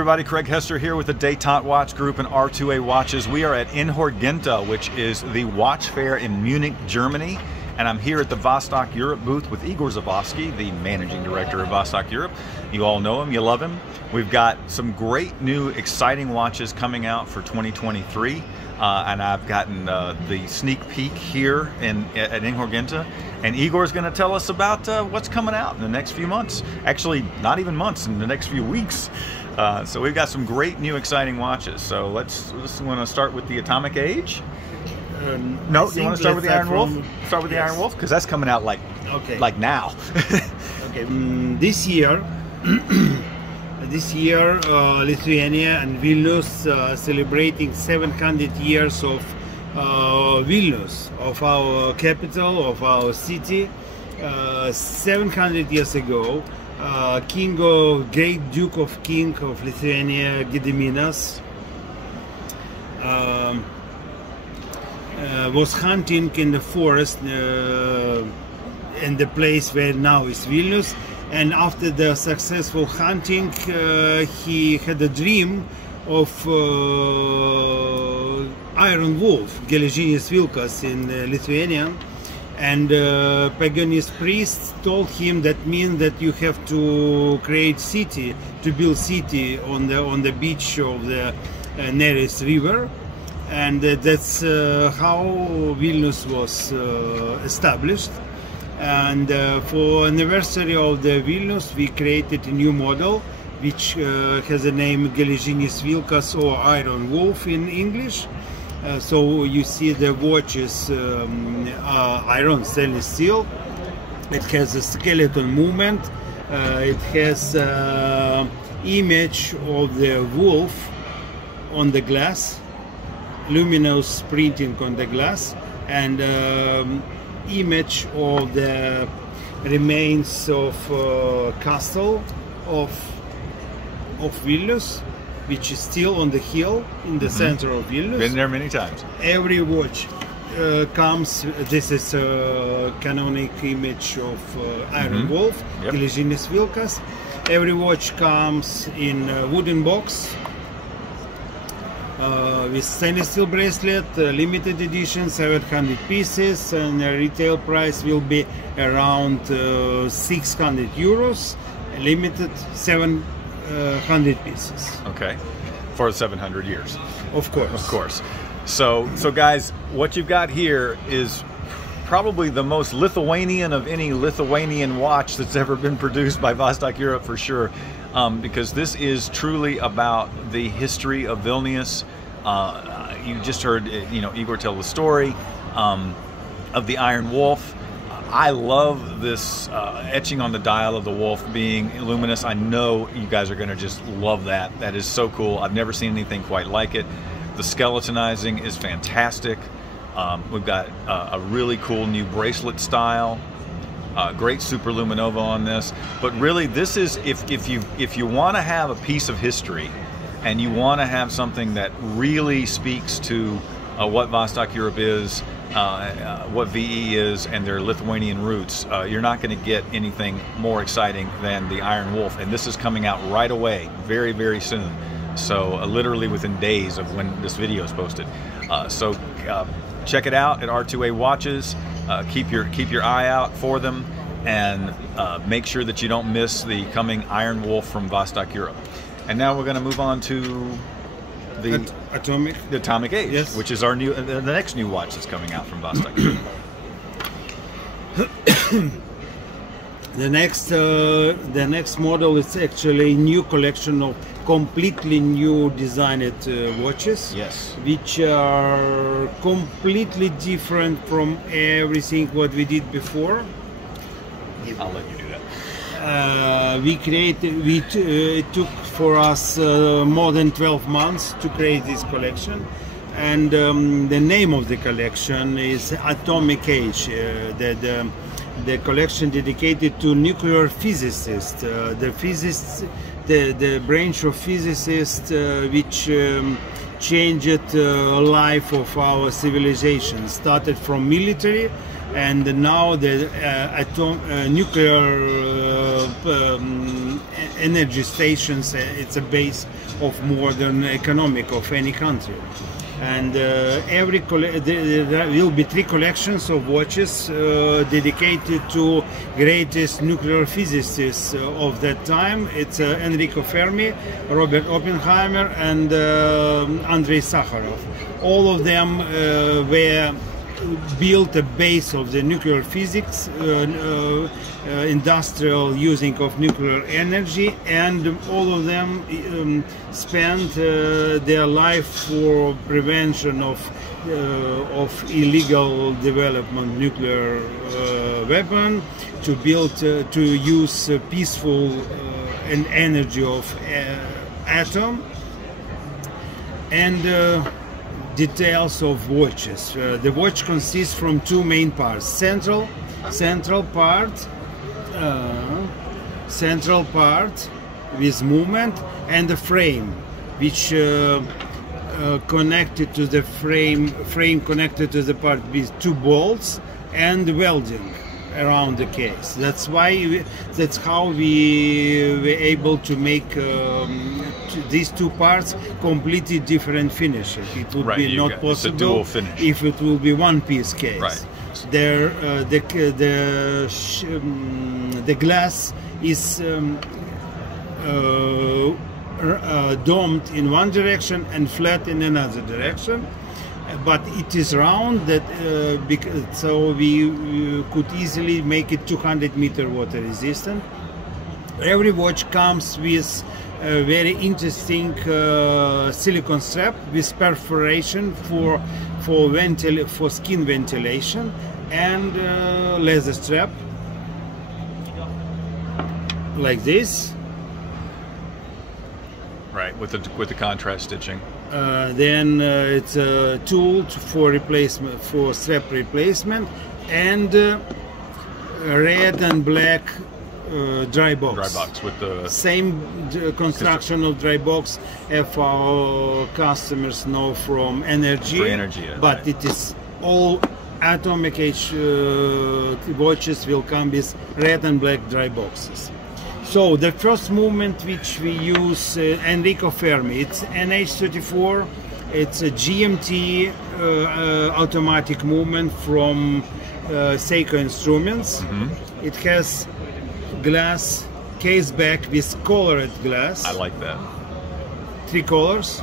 Everybody, Craig Hester here with the Détente Watch Group and R2A Watches. We are at Inhorgenta, which is the watch fair in Munich, Germany. And I'm here at the Vostok-Europe booth with Igor Zavosky, the managing director of Vostok-Europe. You all know him, you love him. We've got some great new exciting watches coming out for 2023. And I've gotten the sneak peek here at Inhorgenta. And Igor's going to tell us about what's coming out in the next few months. Actually, not even months, in the next few weeks. So we've got some great new exciting watches. So let's want to start with the Atomic Age. No, you want to start with the Iron Wolf? Start with the Iron Wolf, because that's coming out like now. Okay, this year, Lithuania and Vilnius celebrating 700 years of Vilnius, of our capital, of our city. 700 years ago, Great Duke of Lithuania, Gediminas, was hunting in the forest in the place where now is Vilnius, and after the successful hunting he had a dream of Iron Wolf, Geležinis Vilkas in Lithuania, and paganist priest told him that means that you have to create city, to build city on the beach of the Neris river. And that's how Vilnius was established. And for anniversary of the Vilnius, we created a new model, which has the name Geležinis Vilkas, or Iron Wolf in English. So you see the watches are iron, stainless steel. It has a skeleton movement. It has image of the wolf on the glass, luminous printing on the glass, and image of the remains of castle of Vilnius, which is still on the hill in the center of Vilnius. Been there many times. Every watch comes, this is a canonic image of Iron Wolf, Geležinis Vilkas. Every watch comes in a wooden box, with stainless steel bracelet, limited edition, 700 pieces, and the retail price will be around 600 euros, limited 700 pieces. Okay, for 700 years. Of course. Of course. So guys, what you've got here is probably the most Lithuanian of any Lithuanian watch that's ever been produced by Vostok-Europe, for sure. Because this is truly about the history of Vilnius. You just heard, Igor tell the story of the Iron Wolf. I love this etching on the dial of the wolf being luminous. I know you guys are going to just love that. That is so cool. I've never seen anything quite like it. The skeletonizing is fantastic. We've got a really cool new bracelet style. Great superluminova on this, but really this is if you want to have a piece of history and you want to have something that really speaks to what Vostok-Europe is, what VE is, and their Lithuanian roots, you're not going to get anything more exciting than the Iron Wolf, and this is coming out right away, very, very soon. So literally within days of when this video is posted. So check it out at R2A Watches. Keep your eye out for them, and make sure that you don't miss the coming Iron Wolf from Vostok-Europe. And now we're going to move on to the Atomic Age, yes, which is our new the next new watch that's coming out from Vostok-Europe. The next model is actually a new collection of completely new designed watches, yes, which are completely different from everything what we did before. I'll let you do that. It took for us more than 12 months to create this collection, and the name of the collection is Atomic Age. The collection dedicated to nuclear physicists, the branch of physicists which changed life of our civilization. Started from military and now the nuclear energy stations, it's a base of modern economic of any country. And there will be 3 collections of watches dedicated to greatest nuclear physicists of that time. It's Enrico Fermi, Robert Oppenheimer, and Andrei Sakharov. All of them were built a base of the nuclear physics, industrial using of nuclear energy, and all of them spent their life for prevention of illegal development nuclear weapon, to build to use peaceful and energy of atom, and details of watches. The watch consists from 2 main parts: central part with movement, and the frame, which connected to the frame connected to the part with 2 bolts and welding around the case. That's how we were able to make these 2 parts completely different finishes. It would be not possible if it will be one-piece case. Right. The glass is domed in one direction and flat in another direction, but it is round, that so we could easily make it 200-meter water resistant. Every watch comes with a very interesting silicone strap with perforation for skin ventilation, and leather strap like this. Right, with the contrast stitching. Then it's a tool for replacement, for strap replacement, and red and black dry box. Dry box with the same construction of dry box as our customers know from Inhorgenta, but right. it is all atomic age watches will come with red and black dry boxes. So the first movement which we use, Enrico Fermi, it's NH34. It's a GMT automatic movement from Seiko Instruments. Mm-hmm. It has glass case back with colored glass. I like that. 3 colors.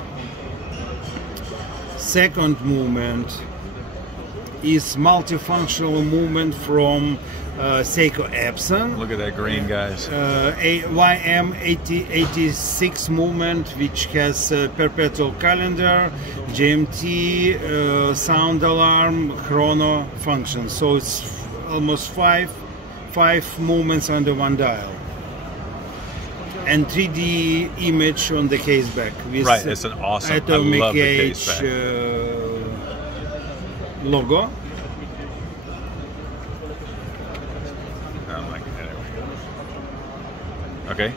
Second movement is multifunctional movement from Seiko Epson. Look at that green, guys. YM86 movement, which has perpetual calendar, GMT, sound alarm, chrono function. So it's almost five movements under one dial. And 3D image on the case back. With right, it's an awesome. Atomic I love the Age case back. Logo. Okay.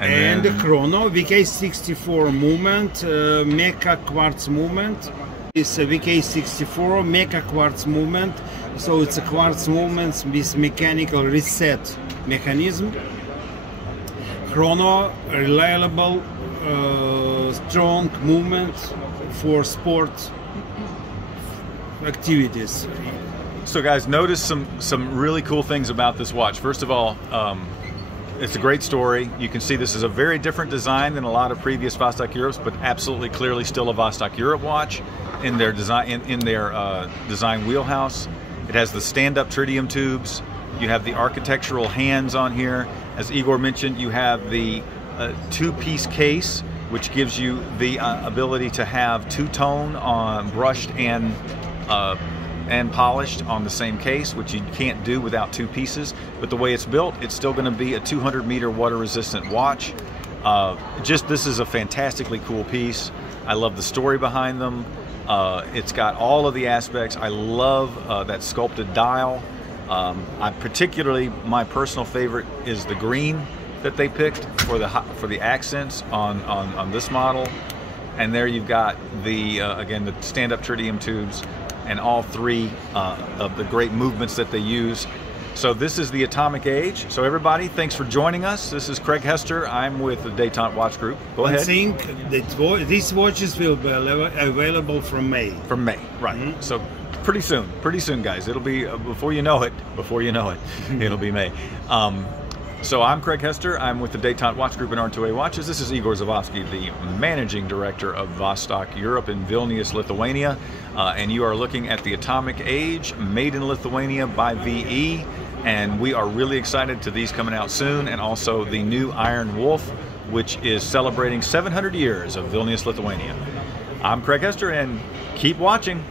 And the chrono, VK64 movement, Mecha quartz movement. It's a VK64 Mecha quartz movement. So it's a quartz movement with mechanical reset mechanism. Chrono, reliable, strong movement for sport activities. So guys, notice some really cool things about this watch. First of all, it's a great story. You can see this is a very different design than a lot of previous Vostok-Europes, but absolutely clearly still a Vostok-Europe watch in their design design wheelhouse. It has the stand-up tritium tubes. You have the architectural hands on here. As Igor mentioned, you have the 2-piece case, which gives you the ability to have 2-tone on brushed and polished on the same case, which you can't do without 2 pieces. But the way it's built, it's still going to be a 200-meter water-resistant watch. This is a fantastically cool piece. I love the story behind them. It's got all of the aspects. I love that sculpted dial. My personal favorite is the green that they picked for the accents on this model. And there you've got the again the stand-up tritium tubes. and all three of the great movements that they use. So this is the Atomic Age. So everybody, thanks for joining us. This is Craig Hester. I'm with the Detente Watch Group. Go ahead. I think that these watches will be available from May. From May, right. Mm-hmm. So pretty soon, guys. It'll be, before you know it, it'll be May. So I'm Craig Hester. I'm with the Detente Watch Group and R2A Watches. This is Igor Zavosky, the Managing Director of Vostok-Europe in Vilnius, Lithuania. And you are looking at the Atomic Age, made in Lithuania by VE. And we are really excited to these coming out soon. And also the new Iron Wolf, which is celebrating 700 years of Vilnius, Lithuania. I'm Craig Hester, and keep watching.